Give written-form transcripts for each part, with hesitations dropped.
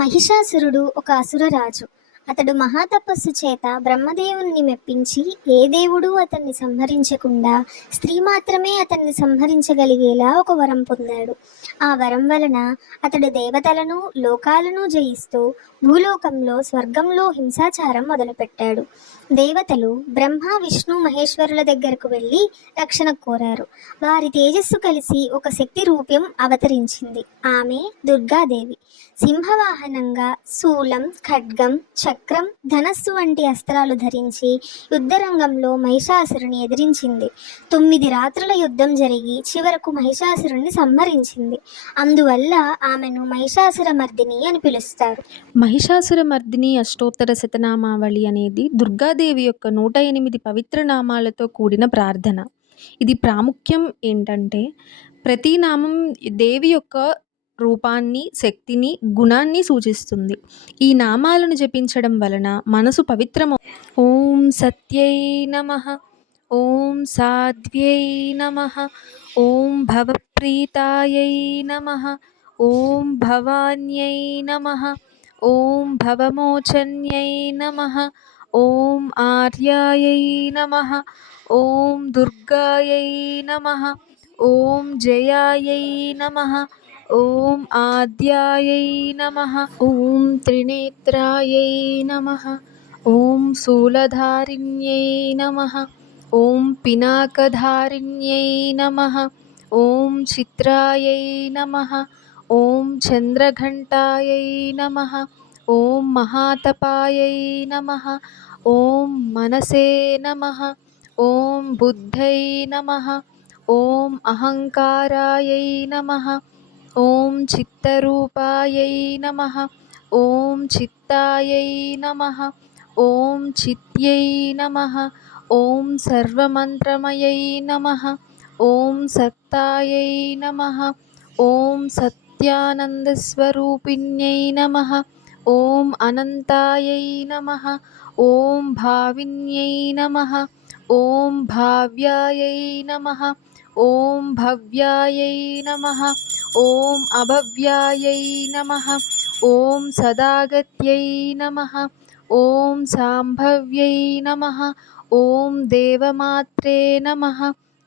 మహిషాసురుడు ఒక అసురరాజు. అతడు మహాతపస్సు చేత బ్రహ్మదేవుణ్ణి మెప్పించి ఏ దేవుడు అతన్ని సంహరించకుండా స్త్రీ మాత్రమే అతన్ని సంహరించగలిగేలా ఒక వరం పొందాడు. ఆ వరం వలన అతడు దేవతలను, లోకాలను జయిస్తూ భూలోకంలో, స్వర్గంలో హింసాచారం మొదలుపెట్టాడు. దేవతలు బ్రహ్మ, విష్ణు, మహేశ్వరుల దగ్గరకు వెళ్ళి రక్షణ కోరారు. వారి తేజస్సు కలిసి ఒక శక్తి రూపం అవతరించింది. ఆమె దుర్గాదేవి. సింహవాహనంగా శూలం, ఖడ్గం, చక్రం, ధనస్సు వంటి అస్త్రాలు ధరించి యుద్ధరంగంలో మహిషాసురుని ఎదిరించింది. 9 రాత్రుల యుద్ధం జరిగి చివరకు మహిషాసురుని సంహరించింది. అందువల్ల ఆమెను మహిషాసురమర్దిని అని పిలుస్తారు. మహిషాసురమర్దిని అష్టోత్తర శతనామావళి అనేది దుర్గాదేవి యొక్క 108 పవిత్ర నామాలతో కూడిన ప్రార్థన. ఇది ప్రాముఖ్యం ఏంటంటే, ప్రతి నామం దేవి యొక్క రూపాన్ని, శక్తిని, గుణాన్ని సూచిస్తుంది. ఈ నామాలను జపించడం వలన మనసు పవిత్రమవు. ఓం సత్యై నమః, ఓం సాధ్వ్యై నమః, ఓం భవప్రీతాయై నమః, ఓం భవాన్యై నమః, ఓం భవమోచన్యై నమః, ఓం ఆర్యాయై నమః, ఓం దుర్గాయై నమః, ఓం జయాయై నమః, ఓం ఆద్యాయై నమః, ఓం త్రినేత్రాయై నమః, ఓం శూలధారిణ్యై నమః, ఓం పినాకధారిణ్యై నమః, ఓం చిత్రాయై నమః, ఓం చంద్రఘంటాయై నమః, ఓం మహాతపాయై నమః, ఓం మనసే నమః, ఓం బుద్ధై నమః, ఓం అహంకారాయై నమః, ఓం చిత్తరూపాయై నమః, ఓం చిత్తాయై నమః, ఓం చిత్యై నమః, ఓం సర్వమంత్రమయై నమః, ఓం సత్తాయై నమః, ఓం సత్యానందస్వరూపిణ్యై నమః, ఓం అనంతాయై నమః, ఓం భావిన్యై నమః, ఓం భావ్యాయై నమః, ఓం భవ్యాయై నమః, ఓం అభవ్యాయై నమః, ఓం సదాగత్యై నమః, ఓం సాంభవ్యై నమః, ఓం దేవమాత్రే నమః,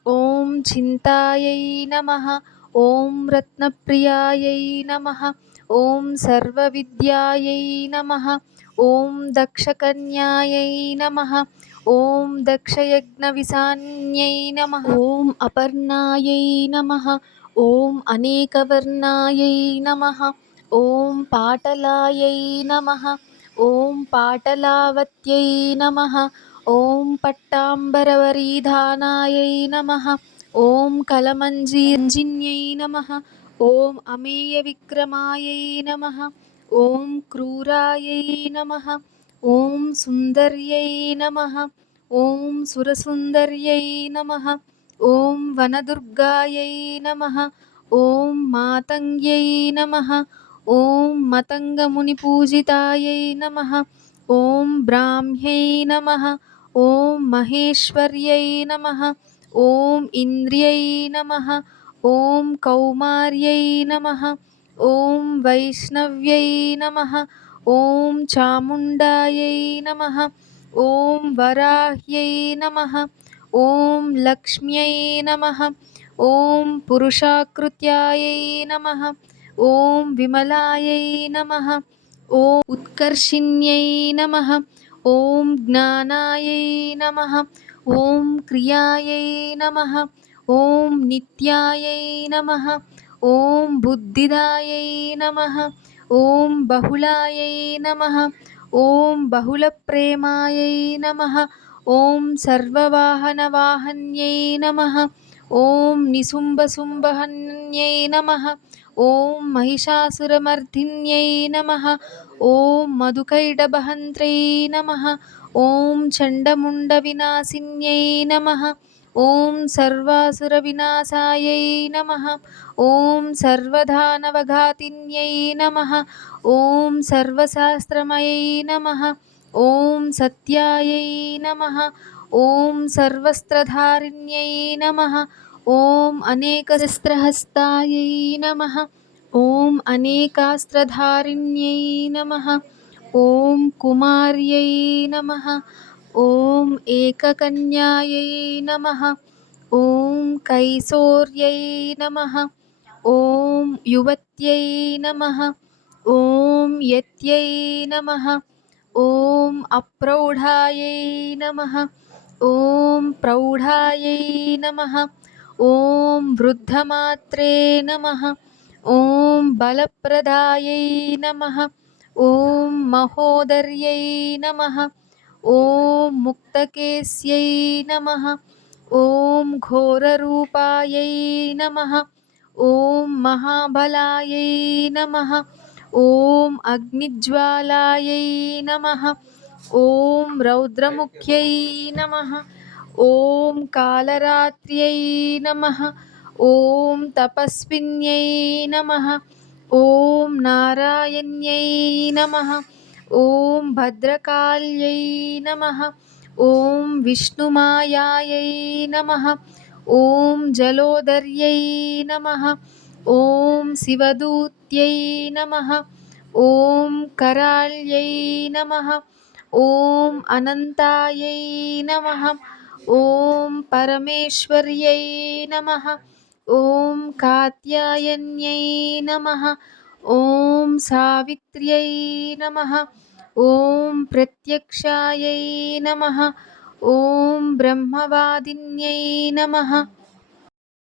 ఓం చింతాయై నమః, ఓం రత్నప్రియాయై నమః, ఓం సర్వవిద్యాయై నమః, ఓం దక్షకన్యాయై నమః, ఓం దక్షయజ్ఞవిసాన్యై నమః, ఓం అపర్ణాయై నమః, ఓం అనేకవర్ణాయై నమః, ఓం పాటలాయై నమః, ఓం పాటలావత్యై నమః, ఓం పట్టాంబరవరీధానాయై నమః, ఓం కలమంజిన్యై నమః, ఓం అమేయవిక్రమాయై నమః, ఓం క్రూరాయై నమః, ఓం సుందర్యై నమః, ఓం సురసుందర్యై నమః, ఓం వనదుర్గాయై నమః, ఓం మాతంగ్యై నమః, ఓం మతంగమునిపూజితాయై నమః, ఓం బ్రాహ్మ్యై నమః, ఓం మహేశ్వర్యై నమః, ఓం ఇంద్ర్యై నమః, ఓం కౌమార్యై నమః, ఓం వైష్ణవ్యై నమః, ఓం చాముండాయై నమః, ఓం వరాహ్యై నమః, ఓం లక్ష్మ్యై నమః, ఓం పురుషాకృత్యాయై నమః, ఓం విమలాయై నమః, ఓం ఉత్కర్షిణ్యై నమః, ఓం జ్ఞానాయై నమః, ఓం క్రియాయై నమః, ఓం నిత్యాయై నమః, ఓం బుద్ధిదాయై నమః, ఓం బహుళాయై నమః, ఓం బహుళప్రేమాయై నమః, ఓం సర్వవాహనవాహన్యై నమః, ఓం నిశుంభశుంభహన్యై నమః, ఓం మహిషాసురమర్దిన్యై నమః, ఓం మధుకైటభహంత్రై నమః, ఓం చండముండవినాశిన్యై నమః, ఓం సర్వాసురవినాశాయై నమః, ఓం సర్వదానవఘాతిన్యై నమః, ఓం సర్వశాస్త్రమయై నమః, ఓం సత్యాయై నమః, ఓం సర్వస్త్రధారిణ్యై నమః, ఓం అనేకశస్త్రహస్తాయై నమః, ॐ अनेकास्त्रधारिण्यै नमः। ॐ कुमार्यै नमः। ॐ एककन्यायै नमः। ॐ कैसोर्यै नमः। ॐ युवत्यै नमः। ॐ यत्यै नमः। ॐ अप्रौढायै नमः। ॐ प्रौढायै नमः। ॐ वृद्धमात्रे नमः। ॐ बलप्रदायै नमः। ॐ महोदर्यै नमः। ॐ मुक्तकेस्यै नमः। ॐ घोररूपायै नमः। ॐ महाबलायै नमः। ॐ अग्निज्वालायै नमः। ॐ रौद्रमुख्यै नमः। ॐ कालरात्र्यै नमः। ॐ तपस्विन्यै नमः। ॐ नारायण्यै नमः। ॐ भद्रकाल्यै नमः। ॐ विष्णुमायायै नमः। ॐ जलोदर्यै नमः। ॐ शिवदूत्यै नमः। ॐ कराल्यै नमः। ॐ अनन्तायै नमः। ॐ परमेश्वर्यै नमः। ॐ कात्यायन्यै नमः। ॐ सावित्र्यै नमः। ॐ प्रत्यक्षायै नमः। ॐ ब्रह्मवादिन्यै नमः।